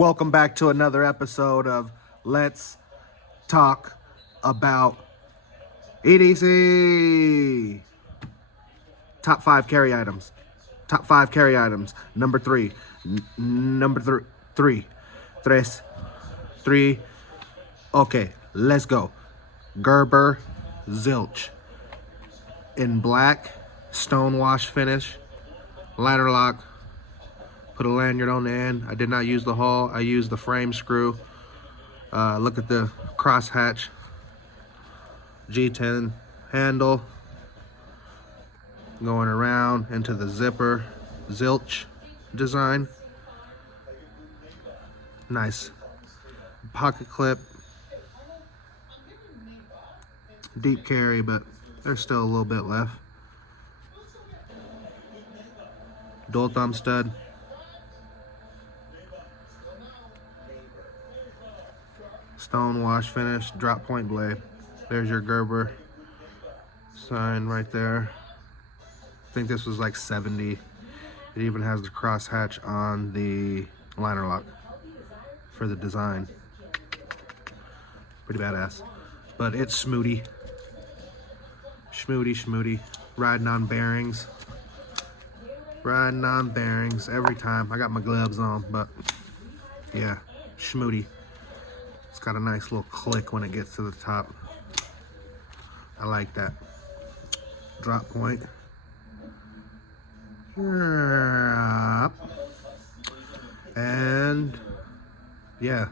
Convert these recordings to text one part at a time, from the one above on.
Welcome back to another episode of Let's Talk About EDC. Top 5 carry items. Top 5 carry items. Number 3. Three. Okay, let's go. Gerber Zilch. In black, stone wash finish, liner lock. Put a lanyard on the end. I did not use the hull. I used the frame screw. Look at the crosshatch. G10 handle. Going around into the zipper. Zilch design. Nice. Pocket clip. Deep carry, but there's still a little bit left. Dual thumb stud. Stone wash finish, drop point blade. There's your Gerber sign right there. I think this was like 70. It even has the crosshatch on the liner lock for the design. Pretty badass. But it's schmooty. Schmooty. Riding on bearings. Every time. I got my gloves on, but yeah, schmooty. It's got a nice little click when it gets to the top. I like that. Drop point. And yeah,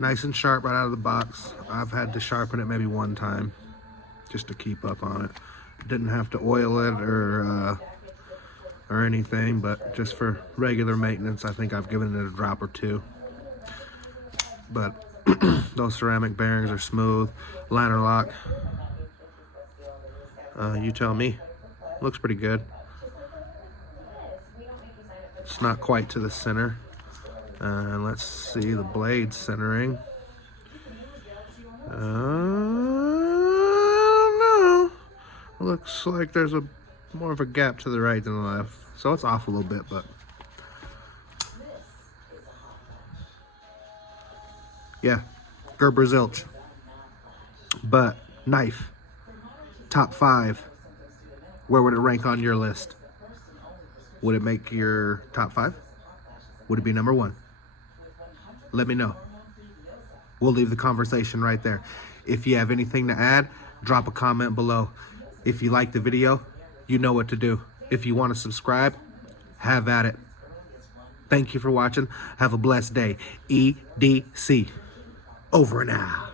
nice and sharp right out of the box. I've had to sharpen it maybe one time just to keep up on it. Didn't have to oil it or anything, but just for regular maintenance, I think I've given it a drop or two. But those ceramic bearings are smooth. Liner lock, you tell me. Looks pretty good. It's not quite to the center. Let's see the blade centering. No. Looks like there's more of a gap to the right than the left. So it's off a little bit, but yeah, Gerber Zilch. But knife, top 5. Where would it rank on your list? Would it make your top 5? Would it be number 1? Let me know. We'll leave the conversation right there. If you have anything to add, drop a comment below. If you like the video, you know what to do. If you want to subscribe, have at it. Thank you for watching. Have a blessed day. EDC. Over and out.